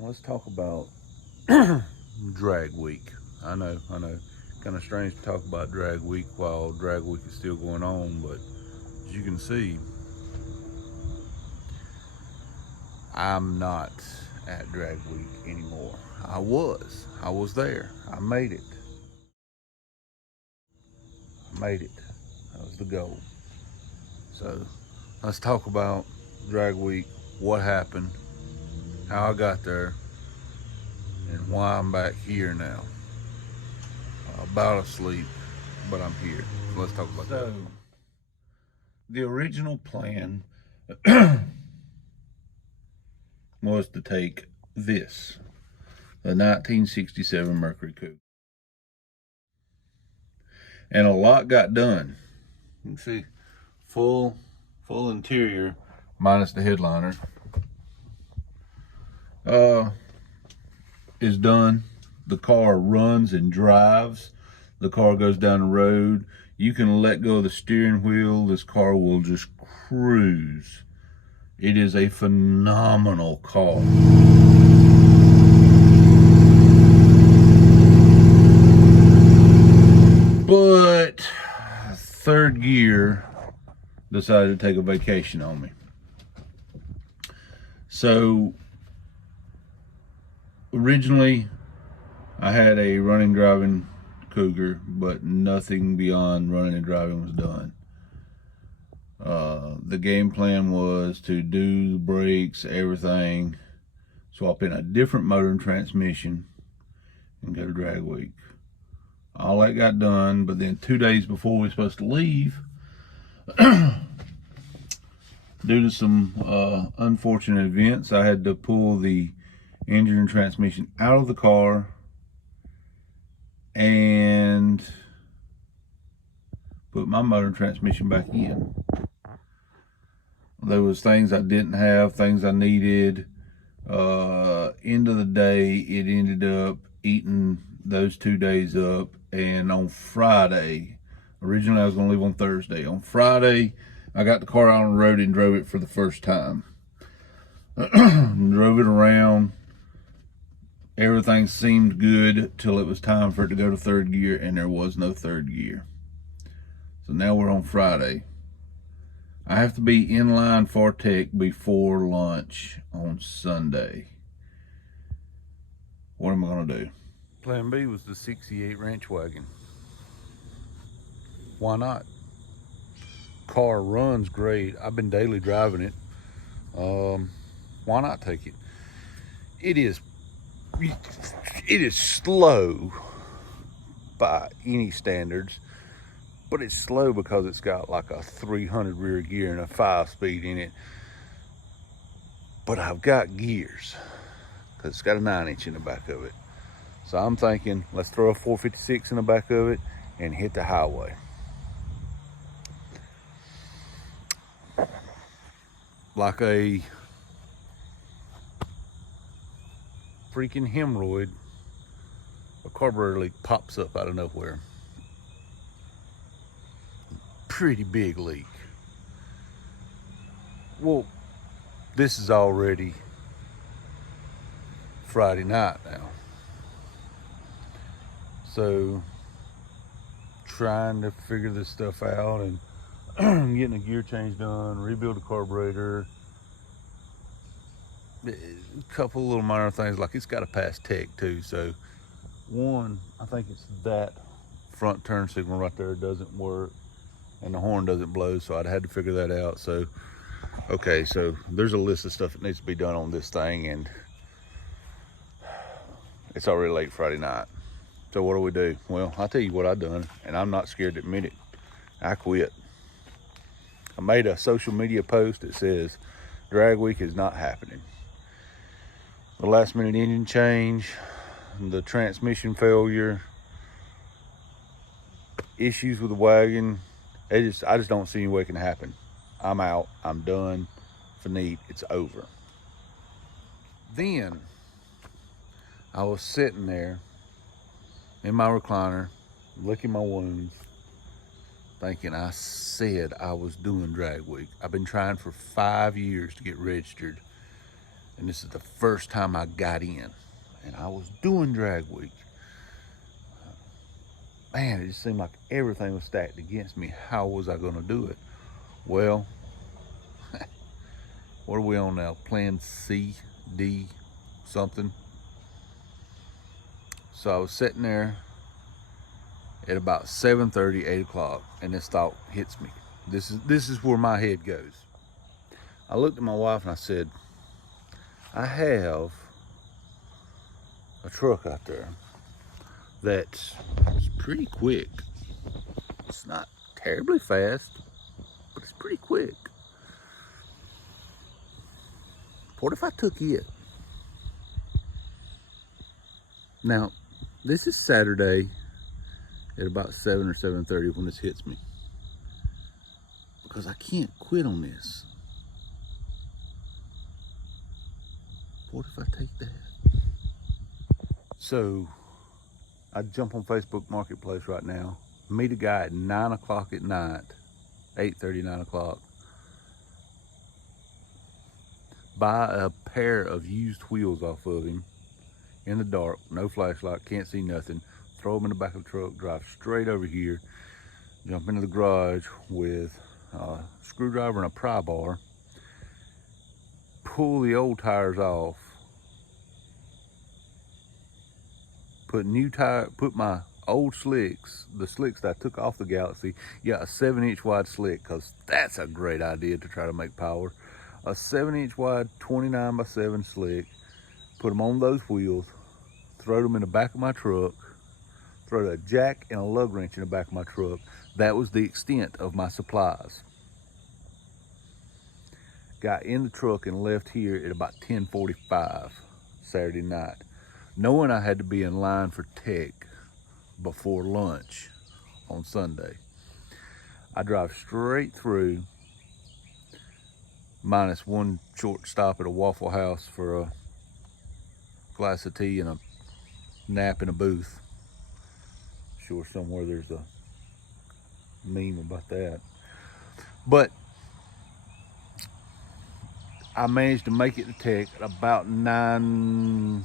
Let's talk about drag week. I know. Kind of strange to talk about drag week while drag week is still going on, but as you can see, I'm not at drag week anymore. I was there. I made it. I made it. That was the goal. So let's talk about drag week, what happened, how I got there, and why I'm back here now. About asleep, but I'm here. So let's talk about that. The original plan was to take this, the 1967 Mercury Coupe. And a lot got done. You can see full interior minus the headliner is done. The car runs and drives. The car goes down the road. You can let go of the steering wheel. This car will just cruise. It is a phenomenal car. But third gear decided to take a vacation on me. So originally I had a running driving Cougar, but nothing beyond running and driving was done. The game plan was to do the brakes, everything, swap in a different motor and transmission, and go to Dragweek. All that got done, but then 2 days before we were supposed to leave, due to some unfortunate events, I had to pull the engine and transmission out of the car and put my motor and transmission back in. There was things I didn't have, things I needed. End of the day, it ended up eating those 2 days up. And on Friday, originally I was going to leave on Thursday. On Friday, I got the car out on the road and drove it for the first time. Drove it around. Everything seemed good till it was time for it to go to third gear, and there was no third gear. So now we're on Friday. I have to be in line for tech before lunch on Sunday. What am I going to do? Plan B was the 68 Ranch Wagon. Why not? Car runs great. I've been daily driving it. Why not take it? It is slow by any standards, but it's slow because it's got like a 300 rear gear and a 5-speed in it. But I've got gears because it's got a 9-inch in the back of it. So I'm thinking, let's throw a 456 in the back of it and hit the highway. Like a freaking hemorrhoid, a carburetor leak pops up out of nowhere. Pretty big leak. Well, this is already Friday night now. So trying to figure this stuff out and getting a gear change done, rebuild the carburetor, a couple little minor things, like it's got to pass tech too. So one, I think it's that front turn signal right there doesn't work and the horn doesn't blow, so I'd had to figure that out. So okay, so there's a list of stuff that needs to be done on this thing, and it's already late Friday night. So what do we do? Well, I'll tell you what I've done, and I'm not scared to admit it. I quit. I made a social media post that says drag week is not happening. The last minute engine change, the transmission failure, issues with the wagon, I just don't see any way it can happen. I'm out. I'm done. Finite. It's over. Then I was sitting there in my recliner, licking my wounds, thinking I said I was doing drag week. I've been trying for 5 years to get registered, And this is the first time I got in. And I was doing Dragweek. Man, it just seemed like everything was stacked against me. How was I going to do it? Well, what are we on now? Plan C, D, something. So I was sitting there at about 7:30, 8 o'clock, and this thought hits me. This is where my head goes. I looked at my wife and I said, I have a truck out there that's pretty quick. It's not terribly fast, but it's pretty quick. What if I took it? Now, this is Saturday at about 7 or 7:30 when this hits me, because I can't quit on this. What if I take that? So I jump on Facebook Marketplace right now, meet a guy at 9 o'clock at night, 8:30, 9 o'clock, buy a pair of used wheels off of him in the dark, no flashlight, can't see nothing, throw them in the back of the truck, drive straight over here, jump into the garage with a screwdriver and a pry bar, pull the old tires off, put my old slicks, the slicks that I took off the Galaxy, a 7-inch wide slick, because that's a great idea to try to make power. A 7-inch wide 29x7 slick, put them on those wheels, throw them in the back of my truck, throw a jack and a lug wrench in the back of my truck. That was the extent of my supplies. Got in the truck and left here at about 10:45 Saturday night, knowing I had to be in line for tech before lunch on Sunday. I drive straight through, minus one short stop at a Waffle House for a glass of tea and a nap in a booth. Sure, somewhere there's a meme about that. But I managed to make it to tech at about 9:30,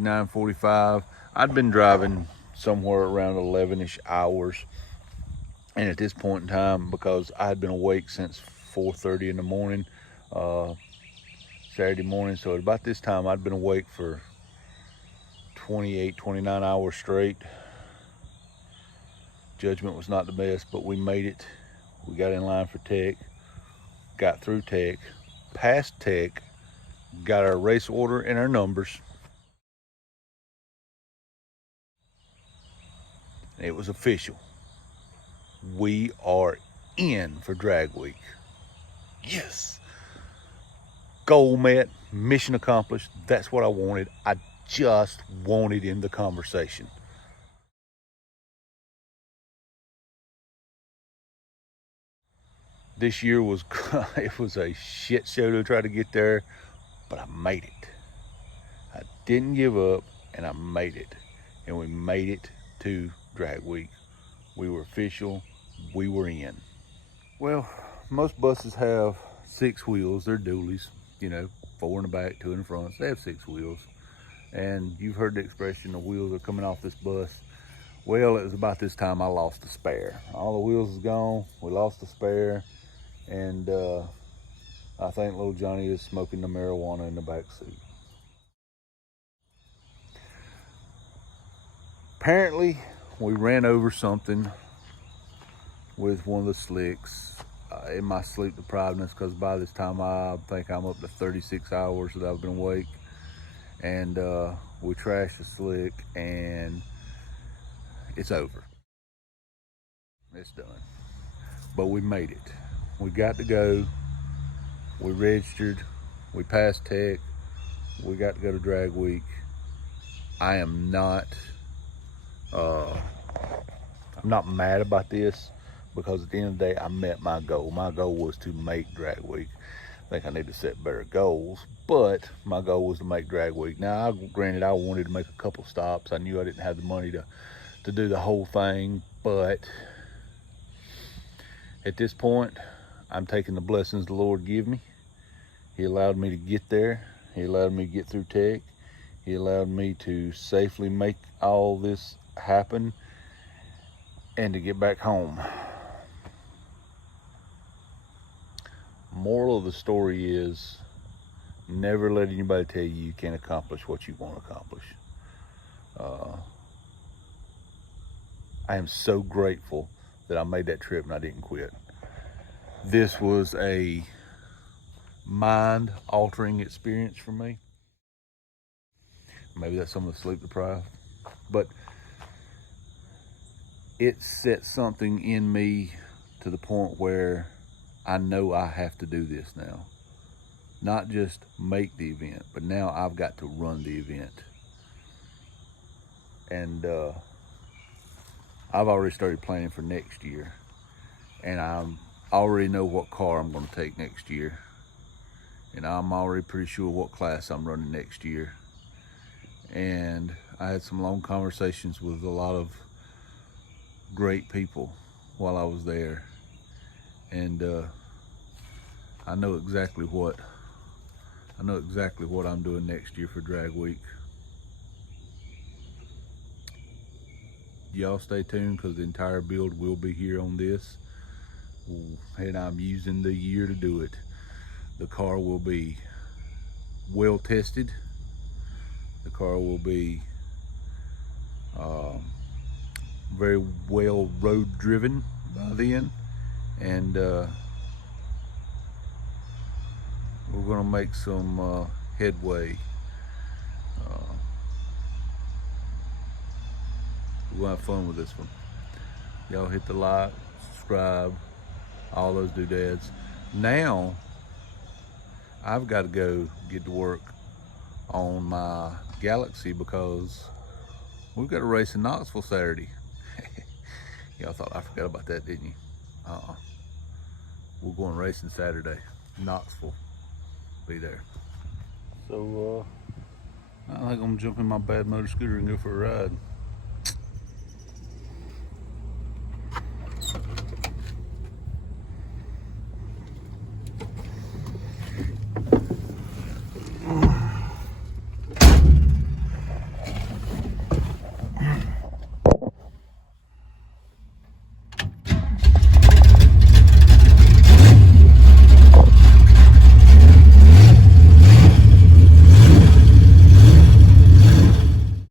9:45. I'd been driving somewhere around 11-ish hours. And at this point in time, because I had been awake since 4:30 in the morning, Saturday morning, so at about this time, I'd been awake for 28, 29 hours straight. Judgment was not the best, but we made it. We got in line for tech, got through tech, passed tech, got our race order and our numbers. It was official. We are in for Dragweek. Yes. Goal met, mission accomplished. That's what I wanted. I just wanted in the conversation. This year was, it was a shit show to try to get there, but I made it. I didn't give up, and I made it. And we made it to Dragweek. We were official, we were in. Well, most buses have 6 wheels. They're dualies, 4 in the back, 2 in the front. So they have 6 wheels. And you've heard the expression, the wheels are coming off this bus. Well, it was about this time I lost the spare. All the wheels is gone, we lost the spare, and I think little Johnny is smoking the marijuana in the back seat. Apparently, we ran over something with one of the slicks in my sleep deprivedness, because by this time I think I'm up to 36 hours that I've been awake. And we trashed the slick, and it's over. It's done. But we made it. We got to go. We registered. We passed tech. We got to go to Dragweek. I am not I'm not mad about this, because at the end of the day, I met my goal. My goal was to make Dragweek. I think I need to set better goals, but my goal was to make Dragweek. Now, granted, I wanted to make a couple stops. I knew I didn't have the money to do the whole thing, but at this point, I'm taking the blessings the Lord give me. He allowed me to get there. He allowed me to get through tech. He allowed me to safely make all this happen and to get back home. Moral of the story is never let anybody tell you can't accomplish what you want to accomplish. I am so grateful that I made that trip and I didn't quit. This was a mind-altering experience for me. Maybe that's some of the sleep deprived, but it set something in me to the point where I know I have to do this now. Not just make the event, but now I've got to run the event. And I've already started planning for next year, and I already know what car I'm going to take next year, and I'm already pretty sure what class I'm running next year. And I had some long conversations with a lot of great people while I was there, and I know exactly what I'm doing next year for Dragweek. Y'all stay tuned, because the entire build will be here on this, and I'm using the year to do it. The car will be well tested. The car will be very well road driven by then, and we're going to make some headway. We're going to have fun with this one. Y'all hit the like, subscribe, all those doodads. Now I've got to go get to work on my Galaxy, because we've got a race in Knoxville Saturday. Y'all thought I forgot about that, didn't you? We're going racing Saturday, Knoxville. Be there. So I think I'm gonna jump in my bad motor scooter and go for a ride.